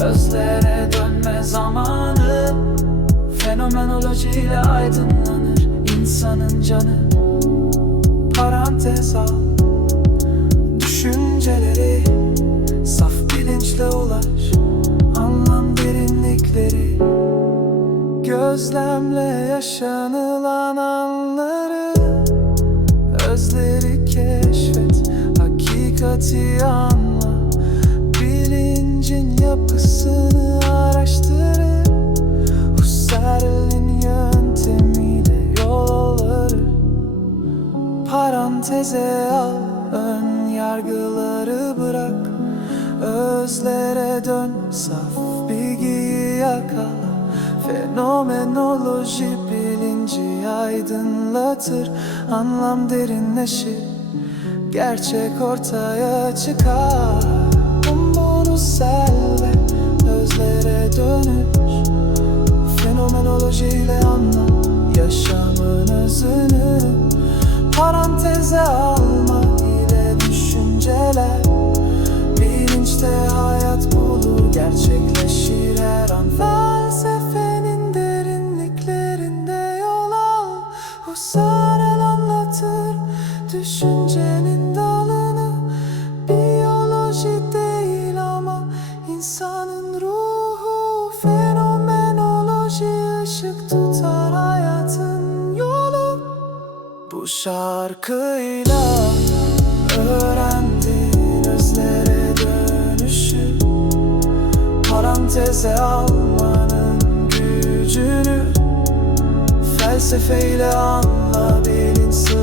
Özlere dönme zamanı. Fenomenolojiyle aydınlanır insanın canı. Parantez al. Düşünceleri Saf bilinçle ulaş. Anlam derinlikleri Gözlemle yaşanılan anları. Özleri keşfet Hakikati anla yapısını araştırıp Husserl'in yöntemiyle yol alır. Paranteze al Ön yargıları bırak. Özlere dön Saf bilgiyi yakala. Fenomenoloji bilinci aydınlatır. Anlam derinleşir Gerçek ortaya çıkar. Bunu selve Özlere dönüş. Fenomenolojiyle anla Yaşamın özünü. Paranteze alma ile düşünceler. Bilinçte hayat bulur gerçekleşir her an. Felsefenin derinliklerinde yol al. Husserl anlatır düşüncenin bu şarkıyla öğrendin özlere dönüşü. Paranteze almanın gücünü Felsefeyle anla sırları